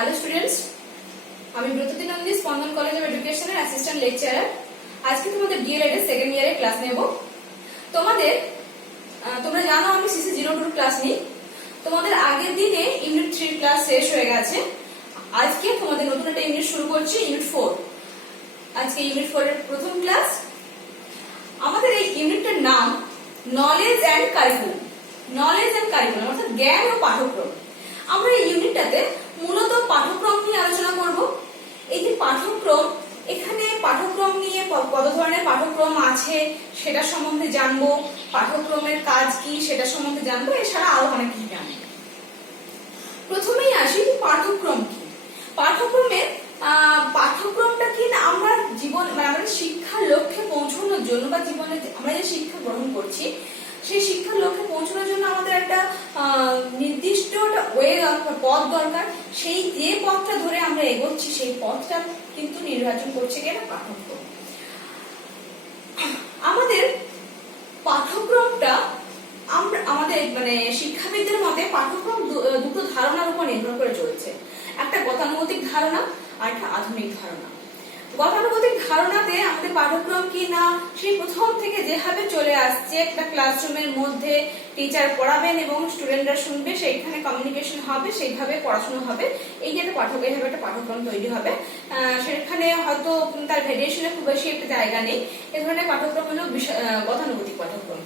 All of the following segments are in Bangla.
হ্যালো স্টুডেন্টস, আমি ব্রততী নন্দী, স্পন্দন কলেজ অফ এডুকেশনের অ্যাসিস্ট্যান্ট লেকচারার। আজকে তোমাদের ডিএলএড এর সেকেন্ড ইয়ারের ক্লাস নেব। তোমরা জানো আমি সিসি 02 ক্লাস নিই। তোমাদের আগের দিনে ইউনিট 3 ক্লাস শেষ হয়ে গেছে। আজকে তোমাদের নতুন একটা ইউনিট শুরু করছি, ইউনিট 4। আজকে ইউনিট 4 এর প্রথম ক্লাস। আমাদের এই ইউনিটটার নাম knowledge and curriculum. Knowledge and curriculum অর্থাৎ জ্ঞান ও পাঠ্যক্রম। আমরা এই ইউনিটটাতে মূলত পাঠ্যক্রম নিয়ে আলোচনা করব। এই যে পাঠ্যক্রম, এখানে পাঠ্যক্রম নিয়ে কত ধরনের পাঠ্যক্রম আছে সেটা সম্বন্ধে জানবো, পাঠ্যক্রমের কাজ কি সেটা সম্বন্ধে জানবো, এছাড়া আরো অনেক কিছু জানবো। প্রথমেই আসি পাঠ্যক্রম কি। পাঠ্যক্রমটা কি না, আমরা জীবন আমাদের শিক্ষার লক্ষ্যে পৌঁছানোর জন্য বা জীবনে আমরা যে শিক্ষা গ্রহণ করছি সেই শিক্ষার লক্ষ্যে পৌঁছানোর জন্য আমাদের একটা নির্দিষ্ট ওয়ে দরকার, পথ দরকার। সেই যে পথটা ধরে আমরা এগোচ্ছি সেই পথটা কিন্তু নির্বাচন করছে কিনা পাঠ্যক্রম। আমাদের পাঠ্যক্রমটা আমাদের শিক্ষাবিদদের মতে পাঠ্যক্রম দুটো ধারণার উপর নির্ভর করে চলছে। একটা গতানুগতিক ধারণা আর একটা আধুনিক ধারণা। গতানুগতিক ধারণাতে আমাদের পাঠ্যক্রম কি না, সেই প্রথম থেকে যেভাবে চলে আসছে, একটা ক্লাসরুমের মধ্যে টিচার পড়াবেন এবং স্টুডেন্টরা শুনবে, সেইখানে কমিউনিকেশন হবে, সেইভাবে পড়াশোনা হবে, এই যে একটা পাঠ্যক্রম তৈরি হবে। সেখানে হয়তো তার ভেরিয়েশনে খুব বেশি একটা জায়গা নেই। এ ধরনের পাঠ্যক্রম হলো গতানুগতিক পাঠ্যক্রম।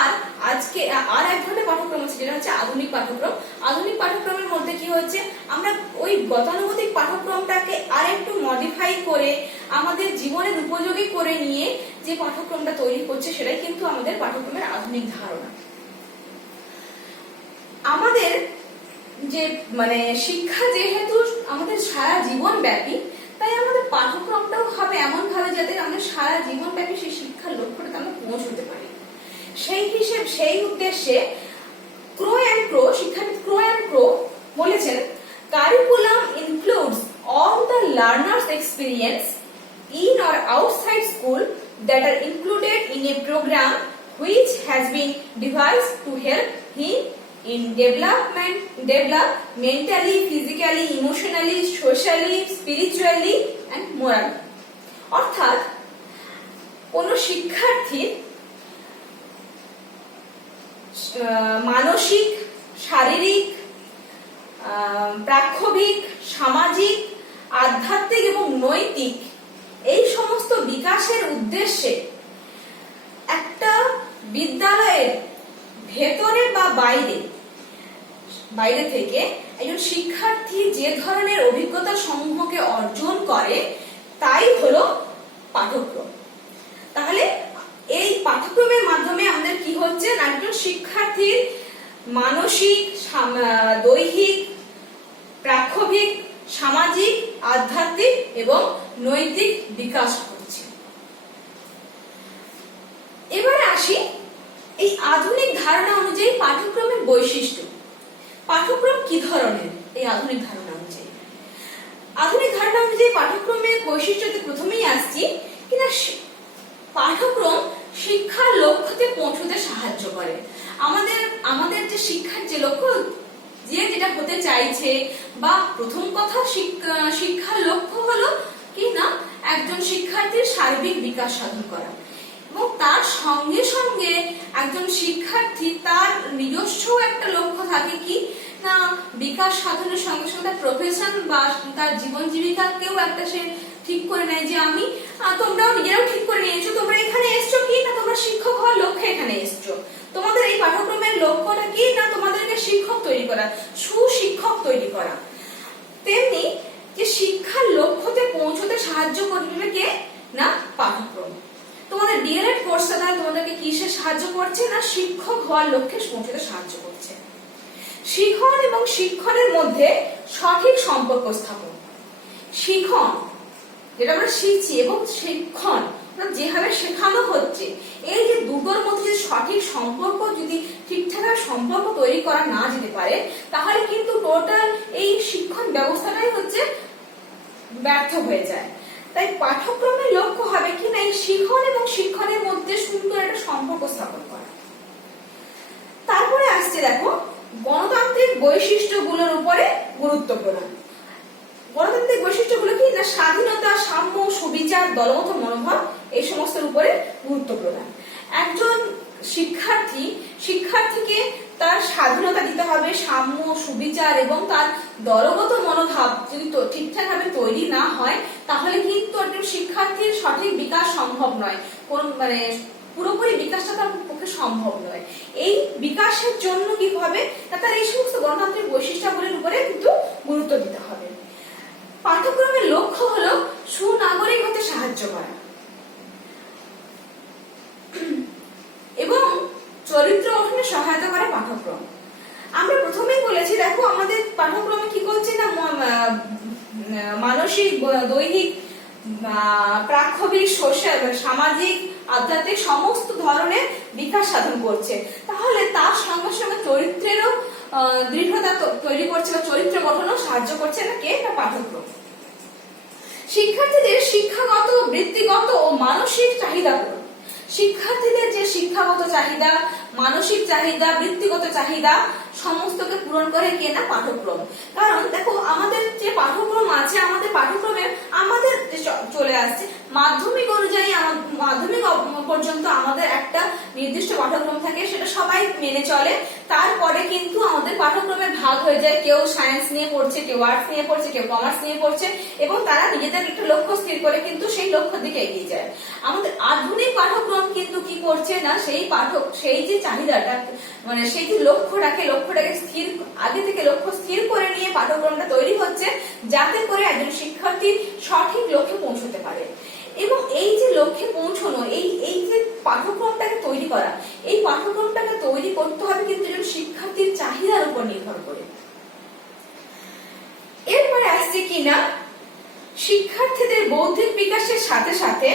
আর আজকে আর এক ধরনের পাঠ্যক্রম আছে যেটা হচ্ছে আধুনিক পাঠ্যক্রম। আধুনিক পাঠ্যক্রমের মধ্যে কি হচ্ছে, আমরা ওই গতানুগতিক পাঠ্যক্রমটাকে আর একটু মডিফাই করে আমাদের জীবনের উপযোগী করে নিয়ে যে পাঠ্যক্রমটা তৈরি করছে সেটাই কিন্তু আমাদের পাঠ্যক্রমের আধুনিক ধারণা। আমাদের যে শিক্ষা যেহেতু আমাদের সারা জীবন ব্যাপী, তাই আমাদের পাঠ্যক্রমটাও হবে এমন ভাবে যাতে আমাদের সারা জীবন ব্যাপী সেই শিক্ষার লক্ষ্যটাতে আমরা পৌঁছতে পারি। সেই উদ্দেশ্যে শিক্ষাবিদ ক্রো এন্ড ক্রো বলেছেন, curriculum includes all the learner's experience in or outside school that are included in a program which has been devised to help him in develop mentally, physically, emotionally, socially, spiritually and morally. অর্থাৎ কোন শিক্ষার্থীর মানসিক, শারীরিক, প্রাক্ষবিক, সামাজিক, আধ্যাত্মিক এবং নৈতিক এই সমস্ত বিকাশের উদ্দেশ্যে একটা বিদ্যালয়ের ভেতরে বা বাইরে থেকে একজন শিক্ষার্থী যে ধরনের অভিজ্ঞতা সমূহকে অর্জন করে তাই হলো পাঠ্যক্রম। তাহলে এই পাঠ্যক্রমের মাধ্যমে আমাদের কি হচ্ছে না, একজন শিক্ষার্থীর মানসিক, দৈহিক, প্রাক্ষবিক, সামাজিক, আধ্যাত্মিক এবং নৈতিক বিকাশ হচ্ছে। এবারে আসি এই আধুনিক ধারণা অনুযায়ী পাঠ্যক্রমের বৈশিষ্ট্য। পাঠ্যক্রম কি ধরনের? এই আধুনিক ধারণা অনুযায়ী পাঠ্যক্রমের বৈশিষ্ট্যতে প্রথমেই আসছি কিনা, পাঠ্যক্রম শিক্ষার লক্ষ্যতে পৌঁছতে সাহায্য করে। আমাদের যে শিক্ষার যে লক্ষ্য, যেটা হতে চাইছে, বা প্রথম কথা শিক্ষার লক্ষ্য হলো কি না একজন শিক্ষার্থীর সার্বিক বিকাশ সাধন করা, এবং তার সঙ্গে সঙ্গে একজন শিক্ষার্থী তার নিজস্ব একটা লক্ষ্য থাকে কি না, বিকাশ সাধনের সঙ্গে সঙ্গে তার প্রফেশন বা তার জীবন জীবিকাকেও একটা সে ঠিক করে নেয় যে তোমরাও নিজেরাও ঠিক করে নিয়েছো, তোমরা এখানে এসছো কি না তোমরা শিক্ষক হওয়ার লক্ষ্যে এখানে এসছো। তোমাদের এই পাঠ্যক্রমের লক্ষ্যটা কি না তোমাদেরকে শিক্ষক তৈরি করা, সুশিক্ষক তৈরি করা। তেমনি যে শিক্ষার লক্ষ্যতে পৌঁছতে সাহায্য করবে কে না পাঠ্যক্রম। তোমাদের ডিএলএড কোর্সটা তোমাদেরকে কিসে সাহায্য করছে না, শিক্ষক হওয়ার লক্ষ্যে পৌঁছতে সাহায্য করছে। শিখন এবং শিক্ষণের মধ্যে সঠিক সম্পর্ক স্থাপন। শিখন যেটা আমরা শিখছি এবং শিক্ষণ যেভাবে শেখানো হচ্ছে, এই যে দুটোর মধ্যে সঠিক সম্পর্ক যদি ঠিকঠাক সম্পর্ক তৈরি করা না যেতে পারে, তাহলে কিন্তু টোটাল এই শিক্ষণ ব্যবস্থাটাই হচ্ছে ব্যর্থ হয়ে যায়। তাই পাঠ্যক্রমের লক্ষ্য হবে কি না এই শিখন এবং শিক্ষণের মধ্যে সুন্দর একটা সম্পর্ক স্থাপন করা। তারপরে আসছে দেখো গণতান্ত্রিক বৈশিষ্ট্যগুলোর উপরে গুরুত্ব প্রদান। স্বাধীনতা, সাম্য, সুবিচার, দলগত মনোভাব এই সমস্তের উপরে গুরুত্ব প্রদান। একজন শিক্ষার্থীকে তার স্বাধীনতা দিতে হবে, সাম্য, সুবিচার এবং তার দলগত মনোভাব যদি ঠিকঠাক ভাবে তৈরি না হয় তাহলে কিন্তু একজন শিক্ষার্থীর সঠিক বিকাশ সম্ভব নয়, কোন পুরোপুরি বিকাশটা তার পক্ষে সম্ভব নয়। এই বিকাশের জন্য কি হবে, তার এই সমস্ত গণতান্ত্রিক বৈশিষ্ট্যগুলির উপরে কিন্তু গুরুত্ব দিতে হবে। পাঠ্যক্রমের লক্ষ্য হলো সুনাগরিক হতে সাহায্য করা এবং চরিত্র গঠনে সহায়তা করে পাঠ্যক্রম। আমরা প্রথমেই বলেছি, দেখো আমাদের পাঠ্যক্রমে কি করছে না, মানসিক, দৈহিক, প্রাক্ষবিক, সোশ্যাল, সামাজিক, আধ্যাত্মিক সমস্ত ধরনের বিকাশ সাধন করছে। তাহলে তার সঙ্গে সঙ্গে চরিত্রেরও দৃঢ়তা তৈরি করছে বা চরিত্র গঠনও সাহায্য করছে না কে, না পাঠ্যক্রম। শিক্ষার্থীদের শিক্ষাগত, বৃত্তিগত ও মানসিক চাহিদা পূরণ। শিক্ষার্থীদের যে শিক্ষাগত চাহিদা, মানসিক চাহিদা, বৃত্তিগত চাহিদা সমস্তকে পূরণ করে কে, না পাঠ্যক্রম। কারণ দেখো আমাদের যে পাঠ্যক্রম আছে, আমাদের পাঠ্যক্রমে আমাদের চলে আসছে মাধ্যমিক অনুযায়ী, মাধ্যমিক পর্যন্ত আমাদের একটা নির্দিষ্ট পাঠ্যক্রম থাকে, সেটা সবাই মেনে চলে। তারপরে কিন্তু আমাদের পাঠ্যক্রমের ভাগ হয়ে যায়, কেউ সায়েন্স নিয়ে পড়ছে, কেউ আর্টস নিয়ে পড়ছে, কেউ কমার্স নিয়ে পড়ছে এবং তারা নিজেদের একটা লক্ষ্য স্থির করে কিন্তু সেই লক্ষ্যের দিকে এগিয়ে যায়। আমাদের আধুনিক পাঠ্যক্রম কিন্তু কি করছে না, সেই যে চাহিদাটা, সেই যে লক্ষ্যটাকে স্থির, আগে থেকে লক্ষ্য স্থির করে নিয়ে পাঠ্যক্রমটা তৈরি হচ্ছে যাতে করে একজন শিক্ষার্থী সঠিক লক্ষ্যে পৌঁছতে পারে। এবং এই যে লক্ষ্যে পৌঁছানো, এই যে পাঠ্যক্রমটাকে তৈরি করা, এই পাঠ্যক্রমটাকে তৈরি করতে হবে কিন্তু একজন শিক্ষার্থীর চাহিদার উপর নির্ভর করে। এরপরে আসছে কিনা শিক্ষার্থীদের বৌদ্ধিক বিকাশের সাথে সাথে,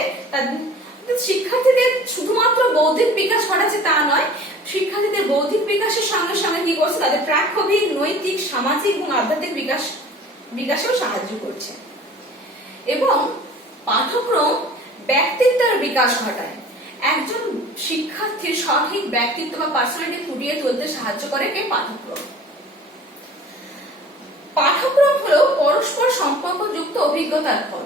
শিক্ষার্থীদের শুধুমাত্র বৌদ্ধিক বিকাশ ঘটাচ্ছে তা নয়, শিক্ষার্থীদের বৌদ্ধিক বিকাশের সঙ্গে সঙ্গে কি করছে, তাদের প্রাক্ষবিক, নৈতিক, সামাজিক এবং আধ্যাত্মিক বিকাশেও সাহায্য করছে। এবং পাঠ্যক্রম ব্যক্তিত্বের বিকাশ ঘটায়। একজন শিক্ষার্থীর সঠিক ব্যক্তিত্ব বা পার্সোনালিটি ফুটিয়ে তুলতে সাহায্য করে কে, পাঠ্যক্রম। পাঠ্যক্রম হলো পরস্পর সম্পর্কযুক্ত অভিজ্ঞতার ফল।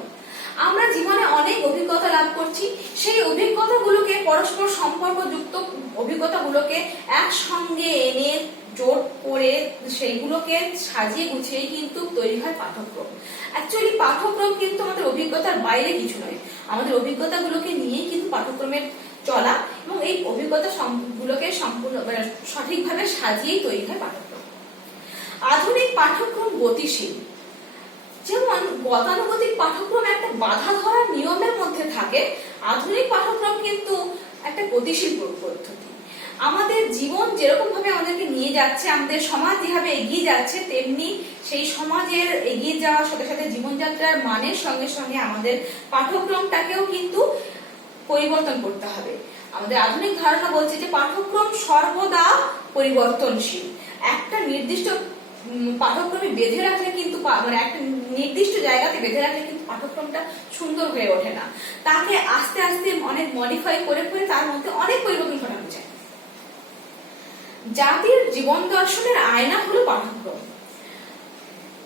আমরা জীবনে অনেক অভিজ্ঞতা লাভ করছি, সেই অভিজ্ঞতাগুলোকে, পরস্পর সম্পর্কযুক্ত অভিজ্ঞতাগুলোকে একসঙ্গে এনে জোট করে সেইগুলোকে সাজিয়ে গুছিয়ে কিন্তু তৈরি হয় পাঠ্যক্রম। অ্যাকচুয়ালি পাঠ্যক্রম কিন্তু আমাদের অভিজ্ঞতার বাইরে কিছু নয়, আমাদের অভিজ্ঞতাগুলোকে নিয়েই কিন্তু পাঠ্যক্রমের চলা এবং এই অভিজ্ঞতা গুলোকে সম্পূর্ণ সঠিকভাবে সাজিয়েই তৈরি হয় পাঠ্যক্রম। আধুনিক পাঠ্যক্রম গতিশীল। যেমন গতানুগতিক পাঠ্যক্রম একটা বাধা ধরা নিয়মের মধ্যে থাকে, আধুনিক পাঠ্যক্রম কিন্তু একটা গতিশীল পদ্ধতি। আমাদের জীবন যেরকম ভাবে আমাদেরকে নিয়ে যাচ্ছে, আমাদের সমাজ যেভাবে এগিয়ে যাচ্ছে, তেমনি সেই সমাজের এগিয়ে যাওয়ার সাথে সাথে জীবনযাত্রার মানের সঙ্গে সঙ্গে আমাদের পাঠ্যক্রমটাকেও কিন্তু পরিবর্তন করতে হবে। আমাদের আধুনিক ধারণা বলছে যে পাঠ্যক্রম সর্বদা পরিবর্তনশীল। একটা নির্দিষ্ট পাঠ্যক্রমে বেঁধে রাখলে কিন্তু, একটা নির্দিষ্ট জায়গাতে বেঁধে রাখলে কিন্তু পাঠ্যক্রমটা সুন্দর হয়ে ওঠে না, তাকে আস্তে আস্তে অনেক মডিফাই করে তার মধ্যে অনেক পরিবর্তন ঘটানো যায়। জাতির জীবন দর্শনের আয়না হলো পাঠ্যক্রম।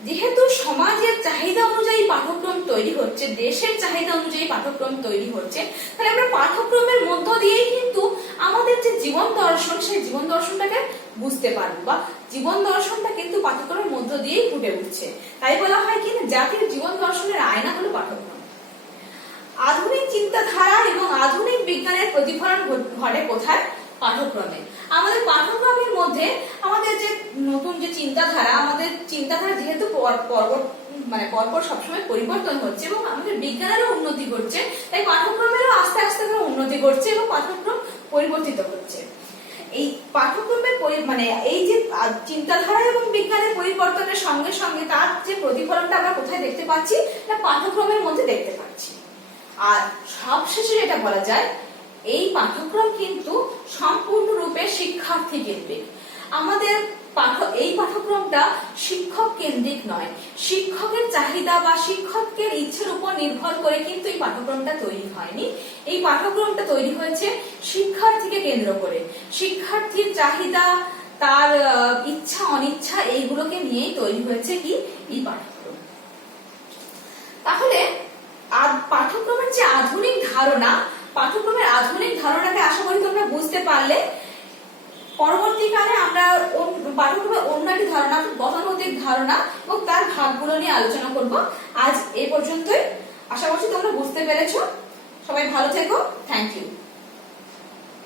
যেহেতু সমাজের চাহিদা অনুযায়ী পাঠ্যক্রম তৈরি হচ্ছে, দেশের চাহিদা অনুযায়ী পাঠ্যক্রম তৈরি হচ্ছে, তাহলে আমরা পাঠ্যক্রমের মধ্য দিয়েই কিন্তু আমাদের যে জীবন দর্শন, সেই জীবন দর্শনটাকে বুঝতে পারবো, বা জীবন দর্শনটা কিন্তু পাঠ্যক্রমের মধ্য দিয়েই ফুটে উঠছে। তাই বলা হয় কি, জাতির জীবন দর্শনের আয়না হলো পাঠ্যক্রম। আধুনিক চিন্তাধারা এবং আধুনিক বিজ্ঞানের প্রতিফলন ঘটে কোথায়, পাঠ্যক্রমে। আমাদের পাঠ্যক্রমের মধ্যে আমাদের যে নতুন যে চিন্তাধারা, আমাদের চিন্তাধারা যেহেতু পরপর সবসময় পরিবর্তন হচ্ছে এবং আমাদের বিজ্ঞানেরও উন্নতি ঘটছে, তাই পাঠ্যক্রমেরও আস্তে আস্তে উন্নতি ঘটছে এবং পাঠ্যক্রম পরিবর্তিত হচ্ছে। এই পাঠ্যক্রমের এই যে চিন্তাধারা এবং বিজ্ঞানের পরিবর্তনের সঙ্গে সঙ্গে তার যে প্রতিফলনটা আমরা কোথায় দেখতে পাচ্ছি, না পাঠ্যক্রমের মধ্যে দেখতে পাচ্ছি। আর সবশেষে যেটা বলা যায়, এই পাঠ্যক্রম কিন্তু সম্পূর্ণরূপে শিক্ষার্থী কেন্দ্রিক। আমাদের এই পাঠ্যক্রমটা শিক্ষক কেন্দ্রিক নয়, শিক্ষকের চাহিদা বা শিক্ষকের ইচ্ছের উপর নির্ভর করে কিন্তু এই পাঠ্যক্রমটা তৈরি হয়নি। এই পাঠ্যক্রমটা তৈরি হয়েছে শিক্ষার্থীকে কেন্দ্র করে, শিক্ষার্থীর চাহিদা, তার ইচ্ছা অনিচ্ছা এইগুলোকে নিয়েই তৈরি হয়েছে কি এই পাঠ্যক্রম। তাহলে ধারণা, পাঠ্যক্রমের আধুনিক ধারণাকে আশা করি তোমরা বুঝতে পারলে। পরবর্তীকালে আমরা পাঠ্যক্রমের অন্য একটি ধারণা, গতানুগতিক ধারণা এবং তার ভাগগুলো নিয়ে আলোচনা করব। আজ এই পর্যন্তই, আশা করছি তোমরা বুঝতে পেরেছো। সবাই ভালো থেকো, থ্যাংক ইউ।